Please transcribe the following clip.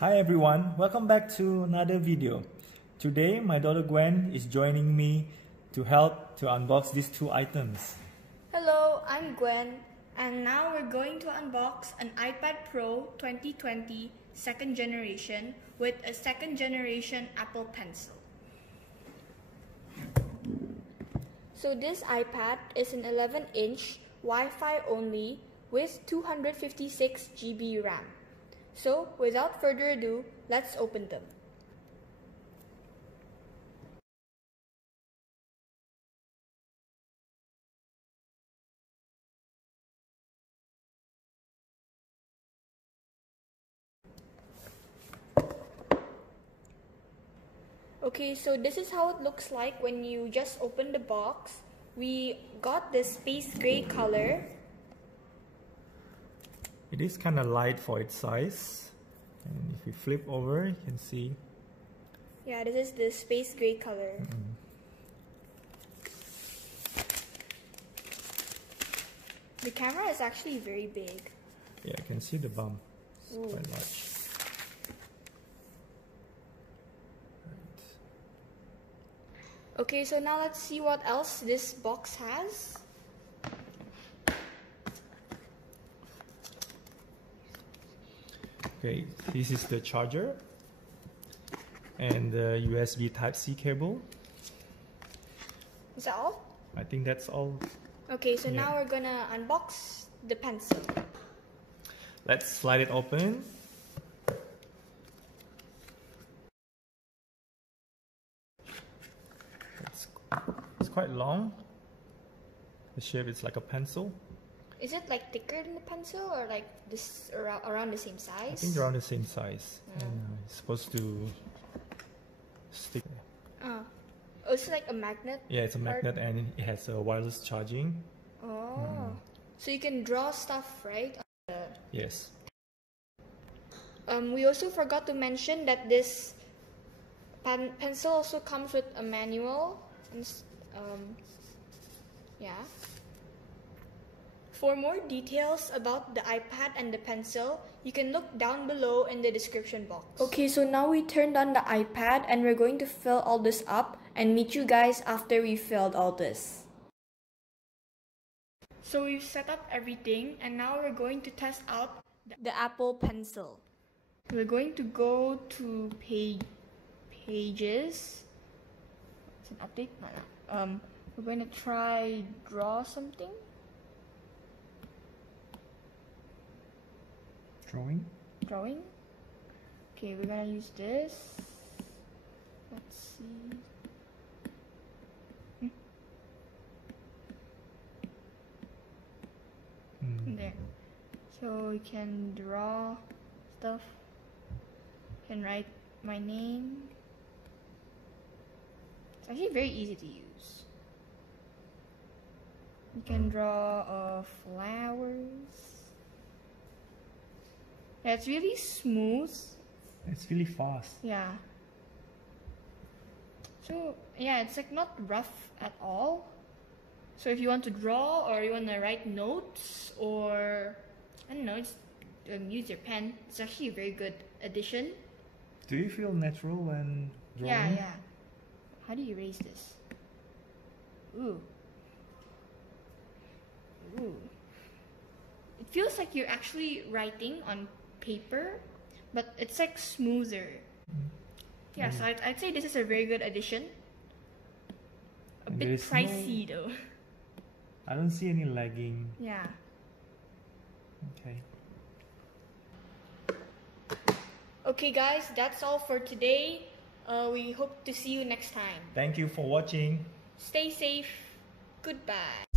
Hi everyone, welcome back to another video. Today my daughter Gwen is joining me to help to unbox these two items. Hello, I'm Gwen, and now we're going to unbox an iPad Pro 2020 second generation with a second generation Apple Pencil. So this iPad is an 11-inch Wi-Fi only with 256 GB RAM. So without further ado, let's open them. Okay, so this is how it looks like when you just open the box. We got this space gray color. It is kind of light for its size, and if you flip over you can see. Yeah, this is the space gray color. The camera is actually very big. Yeah, I can see the bump. It's Ooh. quite large. Okay, so now let's see what else this box has. Okay, this is the charger and the USB Type-C cable. Is that all? I think that's all. Okay, so Yeah. now we're gonna unbox the pencil. Let's slide it open. It's quite long. The shape is like a pencil. Is it like thicker than the pencil or like this around the same size? I think around the same size. And it's supposed to stick. Oh, it's like a magnet? Yeah, it's a magnet and it has a wireless charging. Oh, so you can draw stuff, right? Yes. We also forgot to mention that this pencil also comes with a manual. And, yeah. For more details about the iPad and the pencil, you can look down below in the description box. Okay, so now we turned on the iPad and we're going to fill all this up and meet you guys after we filled all this. So we've set up everything and now we're going to test out the Apple Pencil. We're going to go to pages. It's an update. We're going to try draw something. Drawing. Okay, we're gonna use this. Let's see. There. So we can draw stuff. Can write my name. It's actually very easy to use. You can draw flowers. Yeah, it's really smooth. It's really fast. Yeah. So yeah, it's like not rough at all. So if you want to draw or you want to write notes or I don't know, just use your pen, it's actually a very good addition. Do you feel natural when drawing? Yeah. How do you erase this? Ooh. It feels like you're actually writing on paper, but it's like smoother. Yeah, so I'd say this is a very good addition. A bit pricey though. I don't see any lagging. Yeah. Okay. Okay guys, that's all for today. We hope to see you next time. Thank you for watching. Stay safe. Goodbye.